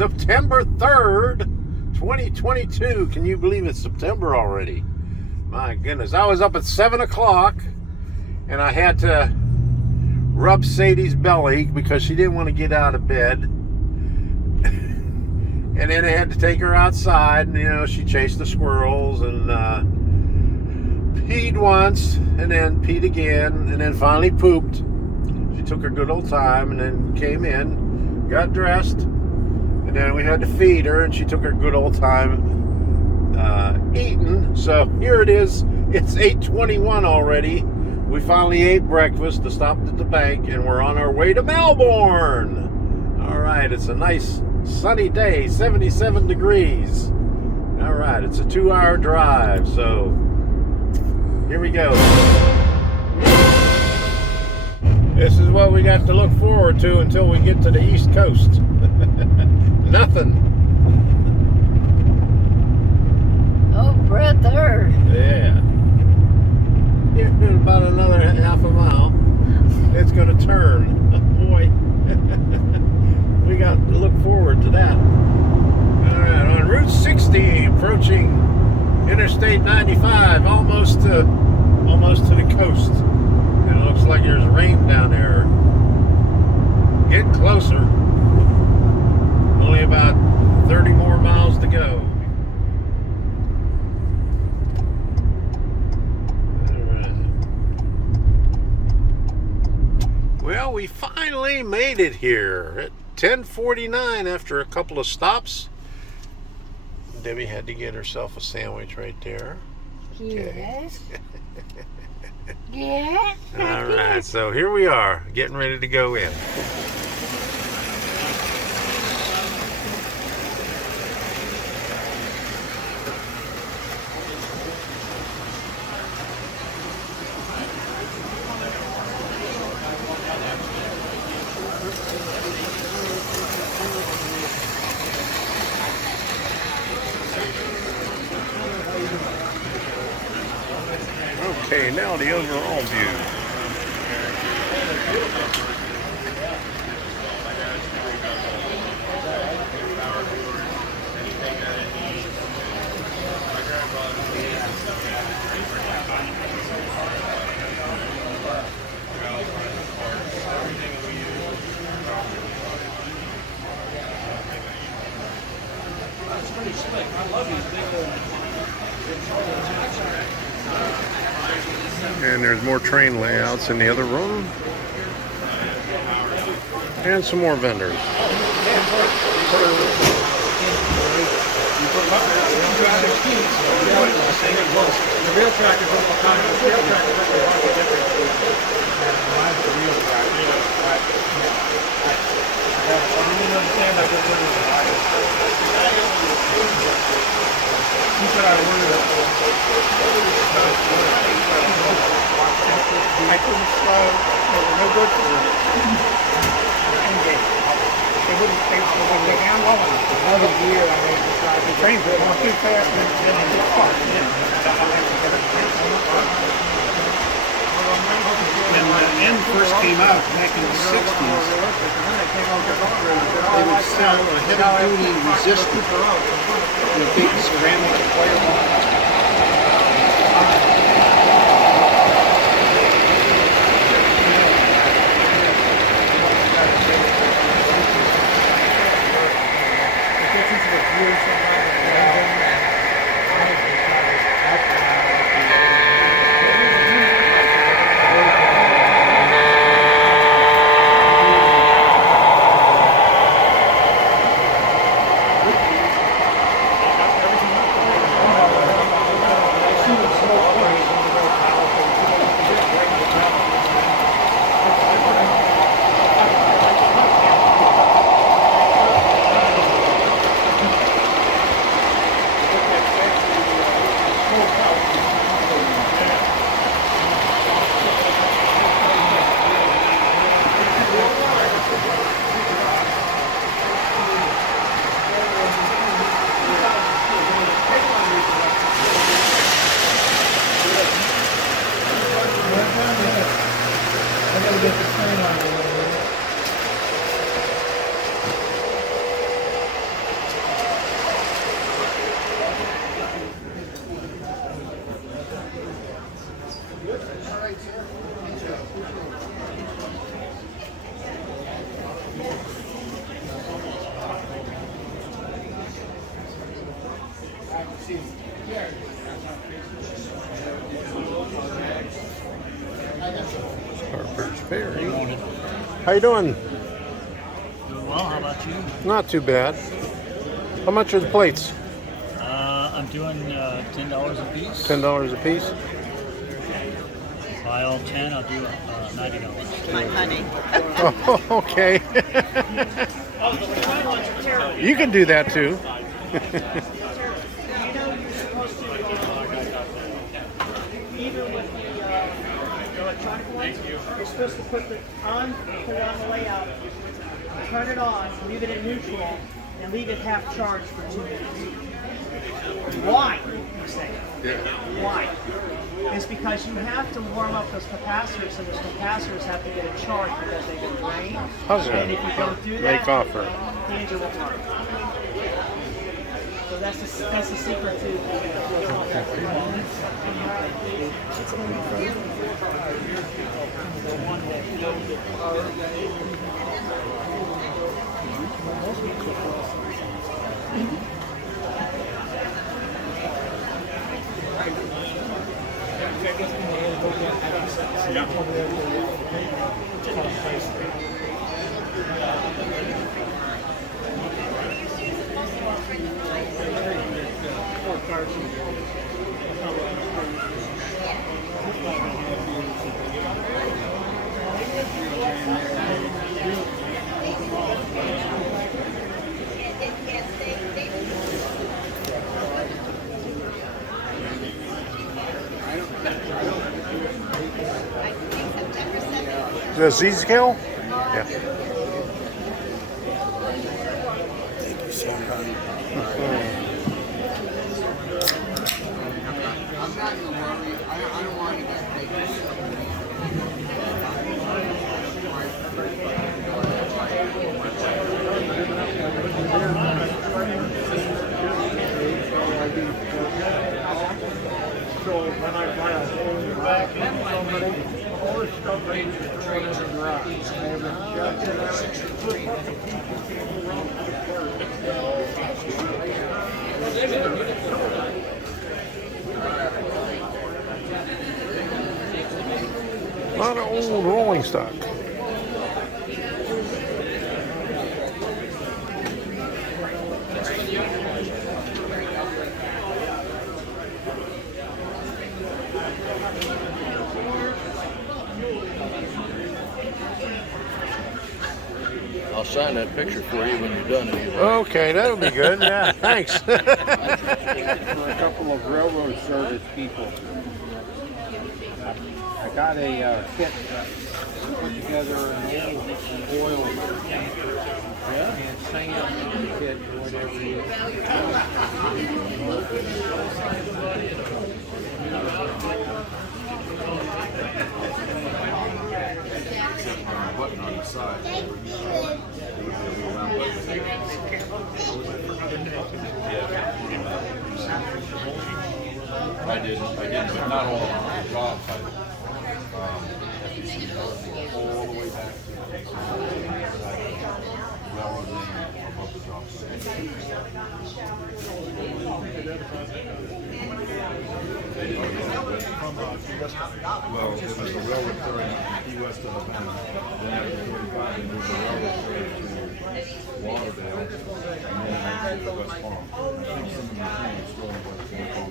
September 3rd, 2022. Can you believe it's September already? My goodness. I was up at 7 o'clock and I had to rub Sadie's belly because she didn't want to get out of bed. And then I had to take her outside, and, you know, she chased the squirrels and peed once and then peed again and then finally pooped. She took her good old time and then came in, got dressed, and then we had to feed her, and she took her good old time eating. So here it is. It's 8:21 already. We finally ate breakfast, stopped at the bank, and we're on our way to Melbourne. All right, it's a nice sunny day, 77 degrees. All right, it's a 2-hour drive, so here we go. This is what we got to look forward to until we get to the East Coast. Nothing. Oh, Brett, there. Yeah. In about another half a mile, it's going to turn. Oh, boy. We got to look forward to that. All right, on Route 60, approaching Interstate 95, almost to the coast. And it looks like there's rain down there. Getting closer. Only about 30 more miles to go. Well, we finally made it here at 10:49 after a couple of stops. Debbie had to get herself a sandwich right there. Okay. Yes. Yes. All right, so here we are, getting ready to go in. Okay, now the overall view. It's pretty slick. I love these big And there's more train layouts in the other room. And some more vendors. The real track is what we're talking about. The real track is what we're talking about. Mine's the real track. I didn't understand that. He said I ordered it. I couldn't slow. They were no good for it. They wouldn't go down low enough. Another year I made the drive. The trains were going too fast and then they hit park. When the N first came out back in the 60s, they would sell a heavy-duty resistor in a big ceramic coil. Harper's Ferry. How you doing? Doing well, how about you? Not too bad. How much are the plates? I'm doing $10 a piece. $10 a piece? Buy all 10, I'll do $90. My honey. Oh, okay. You can do that too. Even with the electronic ones, you're supposed to put it on the way out, turn it on, leave it in neutral, and leave it half charged for 2 minutes. Why, you say? Yeah. Why? It's because you have to warm up those capacitors, and those capacitors have to get a charge because they get drained. Okay. And if you don't do that, Make offer. the engine won't work. So that's the secret to The Z-scale? Yeah. Thank you, sir. So when I buy a whole rack from somebody, all this stuff they just throw it in the garage. They haven't checked it out. A lot of old rolling stock. I'll sign that picture for you when you're done. If you like. Okay, that'll be good. Yeah, thanks. For a couple of railroad service people. I got a kit put together an oil and sand kit, whatever it Button on the side. I did, but not all of the jobs. All the way back to above the job. Well, it was the railroad carrying Key West to Havana. Then after 35, they moved the railroad carrier to Lauderdale, and then eventually to West Palm. I think some of the machines are still in West Palm.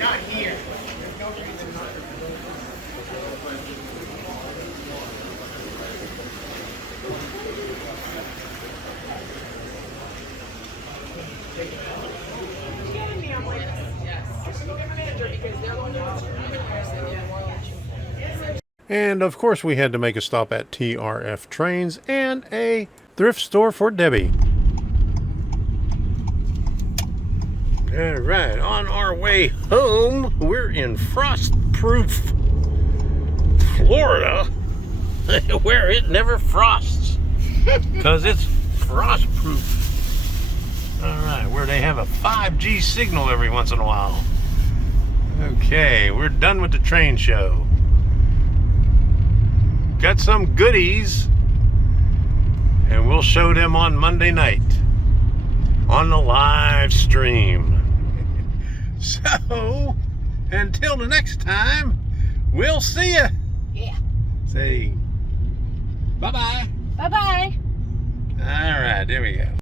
not here. And of course, we had to make a stop at TRF Trains and a thrift store for Debbie. All right, on our way home, we're in Frost frost-proof Florida, where it never frosts, because it's frost-proof. All right, where they have a 5G signal every once in a while. Okay, we're done with the train show. Got some goodies, and we'll show them on Monday night on the live stream. So, until the next time, we'll see ya. Yeah. Say bye-bye. Bye-bye. All right, there we go.